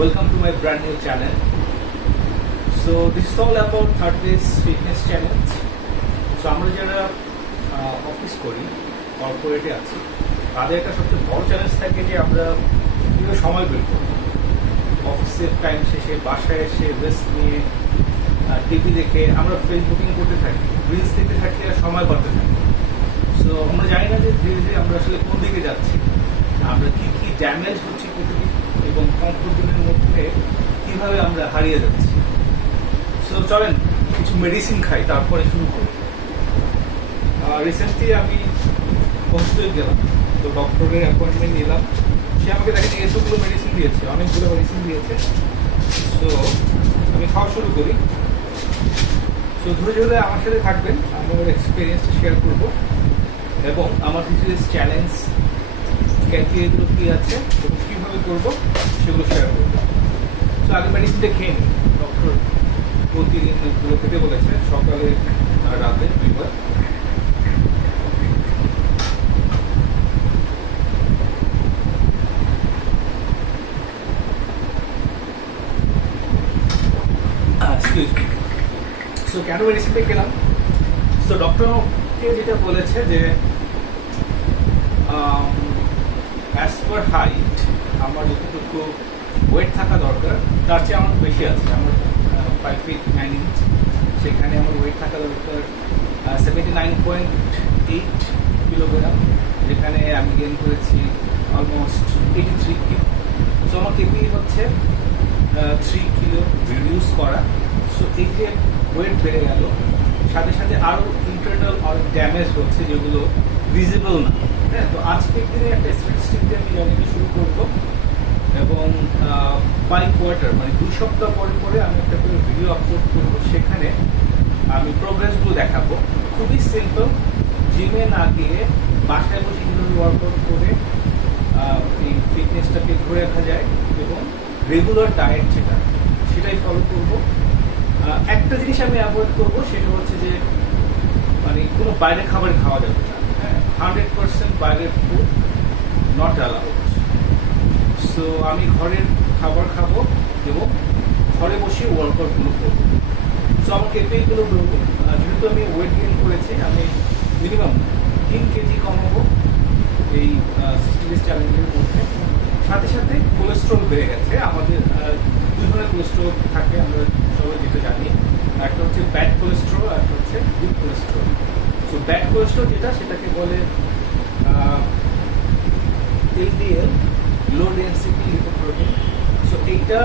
Welcome to my brand new channel. So this is all about 30 days fitness challenge. So আমরা যারা office করি, কর্পোরেটে আছি, তাদের একটা সবচেয়ে বড় চ্যালেঞ্জ থাকে যে আমরা কীভাবে সময় বের করব। অফিসের টাইম শেষে বাসায় এসে রেস্ট নিয়ে টিভি দেখে আমরা ফেসবুকিং করতে থাকি, রিলস দেখতে থাকি আর সময় কাটতে থাকি। সো আমরা জানি না যে ধীরে ধীরে আমরা আসলে কোন দিকে যাচ্ছি, আমরা কি কি ড্যামেজ হচ্ছে পৃথিবী এবং কমফোর্ট জোনের মধ্যে কীভাবে আমরা হারিয়ে যাচ্ছি। সো চলেন কিছু মেডিসিন খাই, তারপরে শুরু করি। রিসেন্টলি আমি হসপিটাল গেলাম, তো ডক্টরের অ্যাপয়েন্টমেন্ট নিলাম। সে আমাকে দেখেন এতগুলো মেডিসিন দিয়েছে, অনেকগুলো মেডিসিন দিয়েছে। সো আমি খাওয়া শুরু করি। সো ধরে ধরে আমার সাথে থাকবেন, আমি আমার এক্সপিরিয়েন্সটা শেয়ার করবো এবং আমার কিছু চ্যালেঞ্জ ক্যাটেগরিগুলো কী আছে এবং কীভাবে করবো সেগুলো শেয়ার করবো। সো আগে মেডিসিনটা খেয়ে নিই। ডক্টর প্রতিদিন এগুলো খেতে বলেছে, সকালে আর রাতে দুইবার। সো কেন মেডিসিনটা খেলাম? সো ডক্টরকে যেটা বলেছে যে অ্যাজ পার হাইট আমার যতটুকু ওয়েট থাকা দরকার তার চেয়ে আমার বেশি আছে। আমার 5 feet 9 inch, সেখানে আমার ওয়েট থাকা দরকার 79.8 কিলোগ্রাম, যেখানে আমি গেইন করেছি অলমোস্ট 83 কিলো। সো আমার কেপি হচ্ছে 3 কিলো রিডিউস করা। সো এই যে ওয়েট বেড়ে গেল, সাথে সাথে আরও ইন্টারনাল অনেক ড্যামেজ হচ্ছে যেগুলো ভিজিবল না। হ্যাঁ, তো আজকের দিনে একটা স্ট্যাটিস্টিক দিয়ে আমি জার্নিটা শুরু করবো এবং বাই কোয়ার্টার মানে 2 সপ্তাহ পরে পরে আমি একটা করে ভিডিও আপলোড করবো। সেখানে আমি প্রোগ্রেসগুলো দেখাবো। খুবই সিম্পল, জিমে না গিয়ে বাসায় বসে কীভাবে ওয়ার্কআউট করে এই ফিটনেসটাকে ধরে রাখা যায় এবং রেগুলার ডায়েট যেটা সেটাই ফলো করবো। একটা জিনিস আমি অ্যাভয়েড করবো, সেটা হচ্ছে যে মানে কোনো বাইরের খাবার খাওয়া যাবে না। হ্যাঁ, 100% বাইরের ফুড নট অ্যালাউড। সো আমি ঘরের খাবার খাবো এবং ঘরে বসে ওয়ার্কআউটগুলো করবো। সো আমার কেপিগুলো বলবো, যেহেতু আমি ওয়েট গেইন করেছি, আমি মিনিমাম 3 কেজি কমাবো এই 60 days চ্যালেঞ্জের মধ্যে। সাথে সাথে কোলেস্ট্রল বেড়ে গেছে। আমাদের 2 ধরনের কোলেস্ট্রল থাকে, আমরা সবাই যেটা জানি। একটা হচ্ছে ব্যাড কোলেস্ট্রল আর একটা হচ্ছে good cholesterol. So bad cholesterol যেটা, সেটাকে বলে LDL, লো ডেন্সিটি লিপোপ্রোটিন। সো এইটা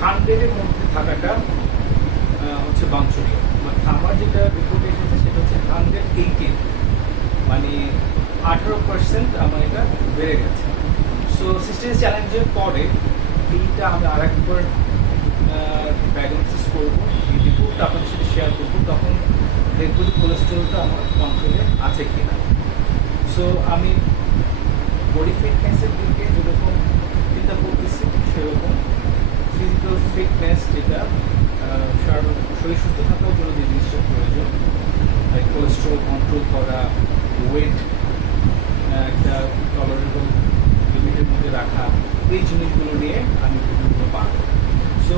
100-এর মধ্যে থাকাটা হচ্ছে বাঞ্ছনীয়। আমার যেটা রিপোর্ট এসেছে সেটা হচ্ছে 118, মানে 18% আমার এটা বেড়ে গেছে। সো 60 days চ্যালেঞ্জের পরে এইটা আমি আরেকবার ডায়াগনোসিস করবো, এই রিপোর্টটা আপনাদের সাথে শেয়ার করবো। তখন দেখবো যে কোলেস্ট্রলটা আমার কন্ট্রোলে আছে কিনা। সো আমি বডি ফিটনেসের দিকে যেরকম চিন্তা করতেছি, সেরকম ফিজিক্যাল ফিটনেস যেটা শরীর সুস্থ থাকার জন্য যে জিনিসটা প্রয়োজন, কোলেস্ট্রল কন্ট্রোল করা, ওয়েট একটা টলারেবল লিমিটের মধ্যে রাখা, এই জিনিসগুলো নিয়ে আমি ভিডিওগুলো বানাবো। সো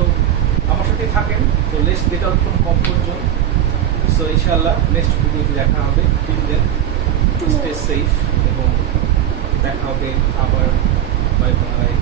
আমার সাথে থাকেন। তো let's get out from comfort zone. So ইনশাআল্লাহ নেক্সট ভিডিওতে দেখা হবে। টিল দেন স্টে সেফ এবং দেখা হবে আবার। Bye bye.